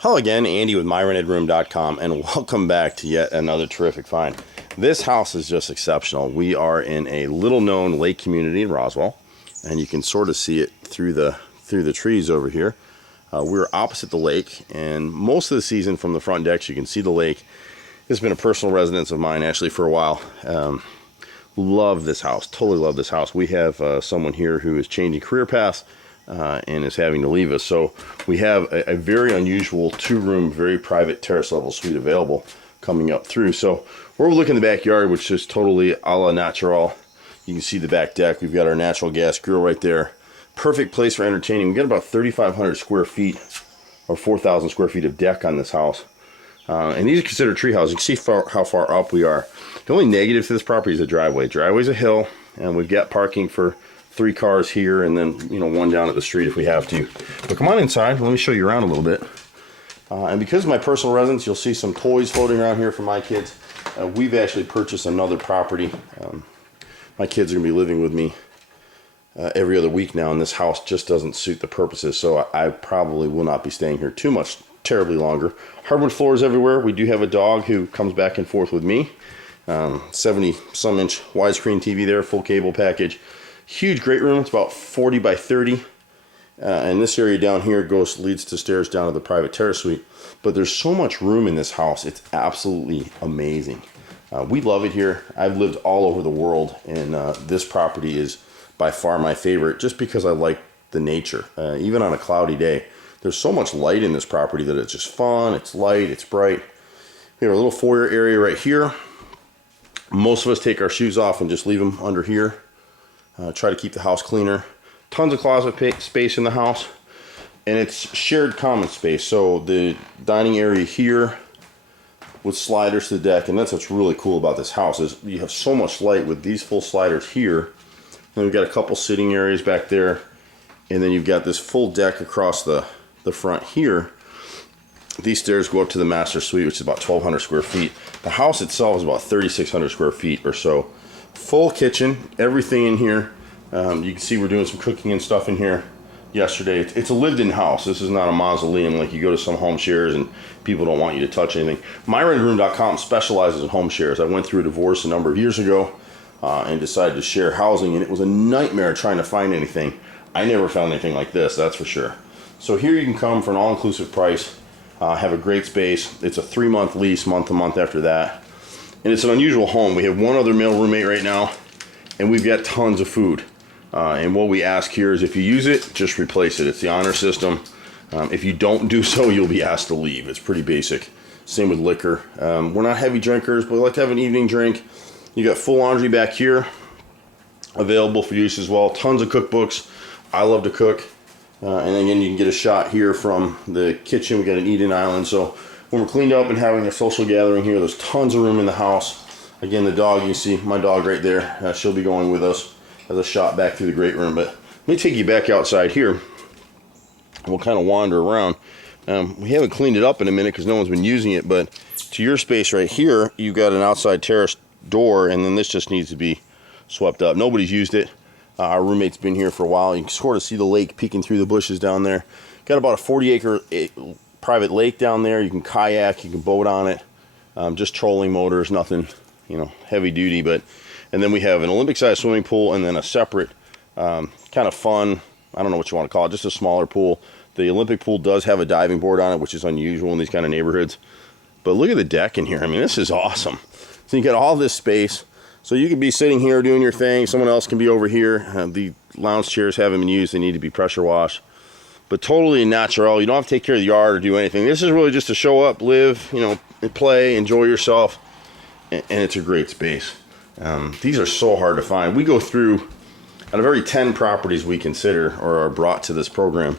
Hello again, Andy with MyRentedRoom.com, and welcome back to yet another terrific find. This house is just exceptional. We are in a little-known lake community in Roswell, and you can sort of see it through the trees over here. We're opposite the lake, and most of the season from the front decks you can see the lake. This has been a personal residence of mine actually for a while. Love this house, totally love this house. We have someone here who is changing career paths and is having to leave us. So we have a very unusual two-room, very private terrace level suite available coming up through. So we're looking in the backyard, which is totally a la natural. You can see the back deck. We've got our natural gas grill right there. Perfect place for entertaining. We've got about 3,500 square feet or 4,000 square feet of deck on this house. And these are considered tree houses. You can see how far up we are. The only negative to this property is the driveway. Driveway's a hill, and we've got parking for 3 cars here, and then one down at the street if we have to. But come on inside. Let me show you around a little bit. And because of my personal residence, you'll see some toys floating around here for my kids. We've actually purchased another property. My kids are going to be living with me every other week now, and this house just doesn't suit the purposes, so I probably will not be staying here too much, terribly longer. Hardwood floors everywhere. We do have a dog who comes back and forth with me. 70-some inch widescreen TV there, full cable package. Huge great room. It's about 40 by 30. And this area down here leads to stairs down to the private terrace suite. But there's so much room in this house. It's absolutely amazing. We love it here. I've lived all over the world, and this property is by far my favorite just because I like the nature. Even on a cloudy day, there's so much light in this property that it's just fun. It's light. It's bright. We have a little foyer area right here. Most of us take our shoes off and just leave them under here. Try to keep the house cleaner. Tons of closet space in the house, and it's shared common space. So the dining area here with sliders to the deck, and that's what's really cool about this house is you have so much light with these full sliders here. Then we've got a couple sitting areas back there, and then you've got this full deck across the front here. These stairs go up to the master suite, which is about 1,200 square feet. The house itself is about 3,600 square feet or so. Full kitchen, everything in here. You can see we're doing some cooking and stuff in here yesterday. It's a lived-in house. This is not a mausoleum like you go to some home shares and people don't want you to touch anything. MyRentedRoom.com specializes in home shares. I went through a divorce a number of years ago and decided to share housing, and it was a nightmare trying to find anything. I never found anything like this, that's for sure. So here you can come for an all-inclusive price, have a great space. It's a 3-month lease, month to month after that. And it's an unusual home. We have one other male roommate right now, and we've got tons of food. And what we ask here is if you use it, just replace it. It's the honor system. If you don't do so, you'll be asked to leave. It's pretty basic. Same with liquor. We're not heavy drinkers, but we like to have an evening drink. You got full laundry back here, available for use as well. Tons of cookbooks. I love to cook. And again, you can get a shot here from the kitchen. We got an eat-in island. So when we're cleaned up and having a social gathering here, there's tons of room in the house. Again, the dog, you see my dog right there. She'll be going with us as a shot back through the great room. But let me take you back outside here. We'll kind of wander around. We haven't cleaned it up in a minute because no one's been using it. But to your space right here, you've got an outside terrace door, and then this just needs to be swept up. Nobody's used it. Our roommate's been here for a while. You can sort of see the lake peeking through the bushes down there. Got about a 40-acre private lake down there. You can kayak, you can boat on it. Just trolling motors, nothing, heavy duty. And then we have an Olympic-sized swimming pool, and then a separate kind of fun, I don't know what you want to call it, just a smaller pool. The Olympic pool does have a diving board on it, which is unusual in these kind of neighborhoods. But look at the deck in here. I mean, this is awesome. So you got all this space. So you could be sitting here doing your thing. Someone else can be over here. The lounge chairs haven't been used. They need to be pressure washed. But totally natural. You don't have to take care of the yard or do anything. This is really just to show up, live, play, enjoy yourself. And it's a great space. These are so hard to find. We go through, out of every 10 properties we consider or are brought to this program,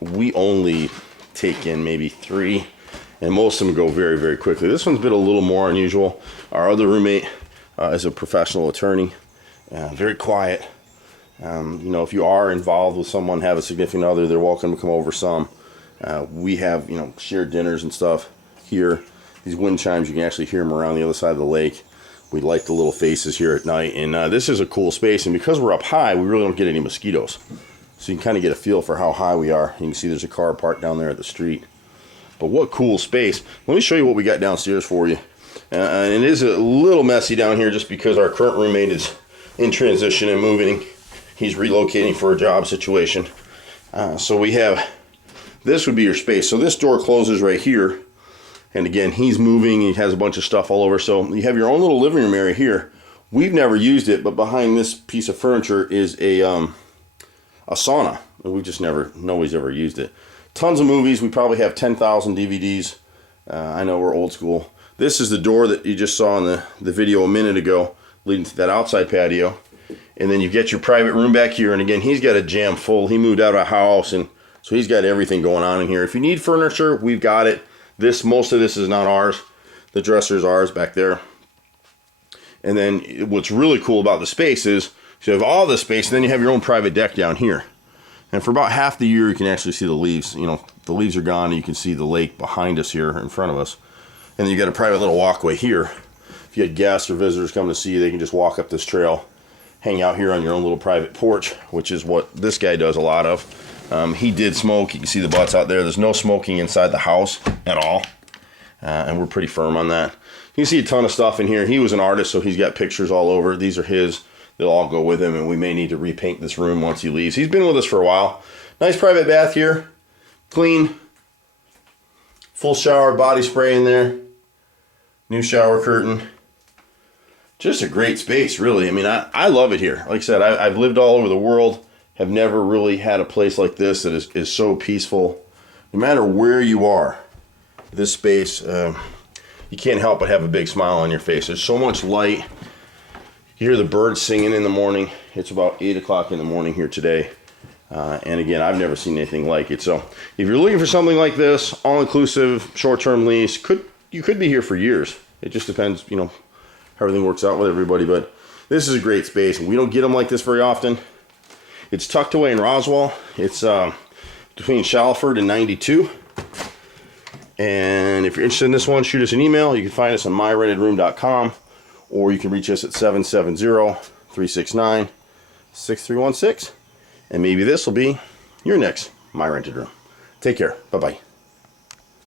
we only take in maybe 3. And most of them go very, very quickly. This one's been a little more unusual. Our other roommate is a professional attorney, very quiet. If you are involved with someone, have a significant other, they're welcome to come over some. We have, shared dinners and stuff here. These wind chimes, you can actually hear them around the other side of the lake. We like the little faces here at night. And this is a cool space. And because we're up high, we really don't get any mosquitoes. So you can kind of get a feel for how high we are. You can see there's a car parked down there at the street. But what cool space. Let me show you what we got downstairs for you. And it is a little messy down here just because our current roommate is in transition and moving. He's relocating for a job situation. So we have, this would be your space. So this door closes right here. And again, he's moving. He has a bunch of stuff all over. So you have your own little living room area here. We've never used it, but behind this piece of furniture is a sauna. We've just nobody's ever used it. Tons of movies. We probably have 10,000 DVDs. I know we're old school. This is the door that you just saw in the video a minute ago, leading to that outside patio. And then you get your private room back here. And again, he's got a jam full. He moved out of a house, and so he's got everything going on in here. If you need furniture, we've got it. Most of this is not ours. The dresser is ours back there. And then what's really cool about the space is you have all this space, and then you have your own private deck down here. And for about half the year, you can actually see the leaves. You know, the leaves are gone, and you can see the lake behind us here in front of us. And then you got a private little walkway here. If you had guests or visitors come to see you, they can just walk up this trail, hang out here on your own little private porch, which is what this guy does a lot of. He did smoke. You can see the butts out there. There's no smoking inside the house at all. And we're pretty firm on that. You can see a ton of stuff in here. He was an artist, so he's got pictures all over. These are his. They'll all go with him, and we may need to repaint this room once he leaves. He's been with us for a while. Nice private bath here. Clean. Full shower, body spray in there. New shower curtain. Just a great space, really. I mean, I love it here. Like I said, I've lived all over the world. Have never really had a place like this that is so peaceful. No matter where you are, this space, you can't help but have a big smile on your face. There's so much light. You hear the birds singing in the morning. It's about 8 o'clock in the morning here today. And again, I've never seen anything like it. So if you're looking for something like this, all-inclusive, short-term lease, you could be here for years. It just depends, you know, how everything works out with everybody. But this is a great space, and we don't get them like this very often. It's tucked away in Roswell. It's between Shalford and 92. And if you're interested in this one, shoot us an email. You can find us on myrentedroom.com, or you can reach us at 770-369-6316. And maybe this will be your next My Rented Room. Take care. Bye-bye.